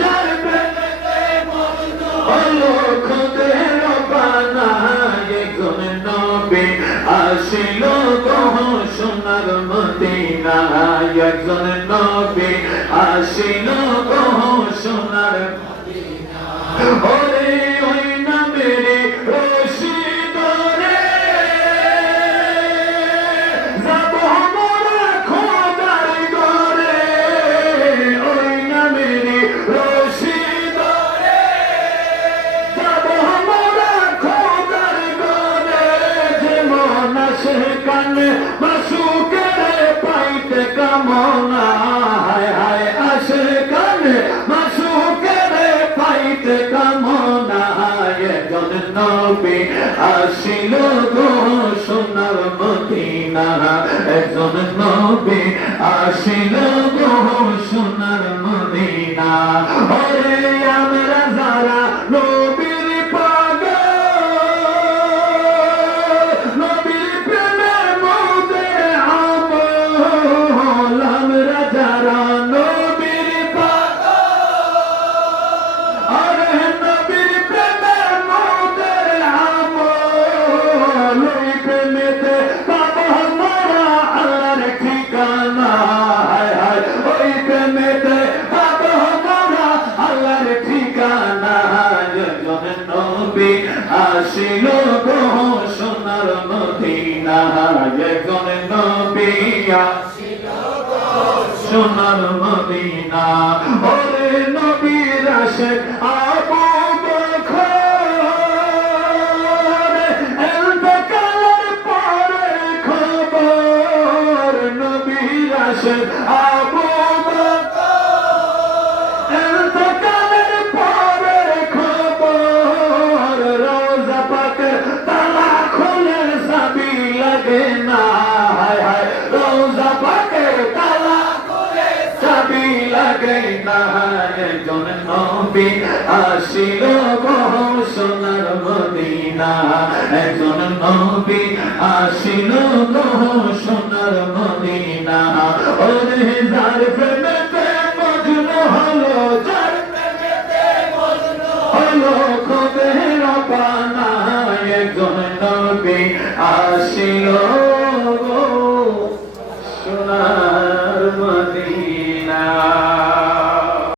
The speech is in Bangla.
যার প্রেমেতে মগ্ন হলো খোদের রব্বানা একজন নবী আসিল গো সোনার মদিনা একজন নবী আসিল গো সোনার মদিনা ওরে ওই নামেরে রশি ধরে যাব মোরা খোদার ঘরে ওই নামেরে রশি ধরে যাব মোরা খোদার ঘরে যেমন আসে কানে মাসুকের পাইতে কামনা হায় হায় আসে কানে মাসুকের পাইতে কামনা একজন নবী আসিল গো সোনার মদিনা একজন নবী আসিল গো সোনার মদিনা ওরে আমরা যারা নবীর পাগল নবীর প্রেমে মোদের আমল আমরা যারা নবীর পাগল আরে নবীর প্রেমে মোদের আমল ওই প্রেমেতে পাবো মোরা আল্লাহর ঠিকানা হায় হায় ওই প্রেমেতে পাবো মোরা আল্লাহর ঠিকানা একজন নবী আসিল গো সোনার মদিনা একজন নবী আসিল গো সোনার মদিনা ওরে নবীর আশিক আবু বকর ইন্তেকালের পরে খবর নবীর আশিক আবু বকর ইন্তেকালের পরে খবর রওজা পাকের তালা খুলে চাবি লাগে না হায় হায় রওজা পাকের তালা খুলে চাবি লাগে না একজন নবী আসিল গো সোনার মদিনা একজন নবী আসিল